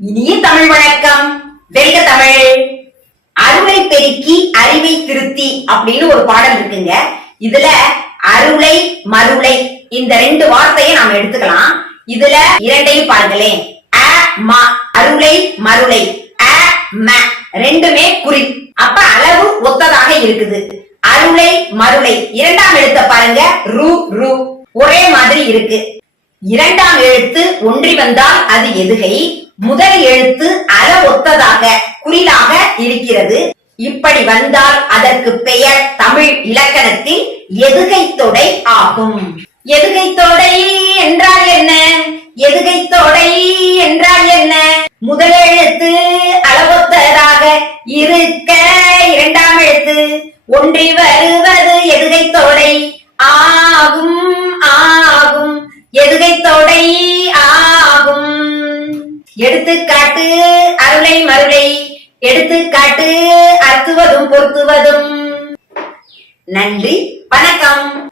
இனிய தமிழ் வணக்கம். வெல்க தமிழ். அருளை பெருக்கி அறிவை திருத்தி அப்படின்னு ஒரு பாடல் இருக்குங்க. இதுல அருளை மருளை இந்த ரெண்டு வார்த்தையை நாம எடுத்துக்கலாம். இதுல இரண்டையும் பாருங்களேன். அ ம அருளை மருளை அ ம ரெண்டுமே குறி. அப்ப அளவு ஒத்ததாக இருக்குது. அருளை மருளை இரண்டாம் எழுத்த பாருங்க. ரு ரு ஒரே மாதிரி இருக்கு. இரண்டாம் எழுத்து ஒன்றி வந்தால் அது எதுகை, முதல் எழுத்து அள ஒத்ததாக குறிலாக இருக்கிறது. இப்படி வந்தால் அதற்கு பெயர் தமிழ் இலக்கணத்தில் எதுகை தொடை ஆகும். எதுகை தொடை என்றால் என்ன? எதுகை தொடை என்றால் என்ன? முதல் எழுத்து அளவொத்ததாக இருக்க இரண்டாம் எழுத்து ஒன்றி வருவது எதுகை தொடை ஆகும். ஆகும் எதுகை தொடை ஆகும். எடுத்துக்காட்டு அருளை மருளை. எடுத்துக்காட்டு அத்துவதும் பொருத்துவதும். நன்றி, வணக்கம்.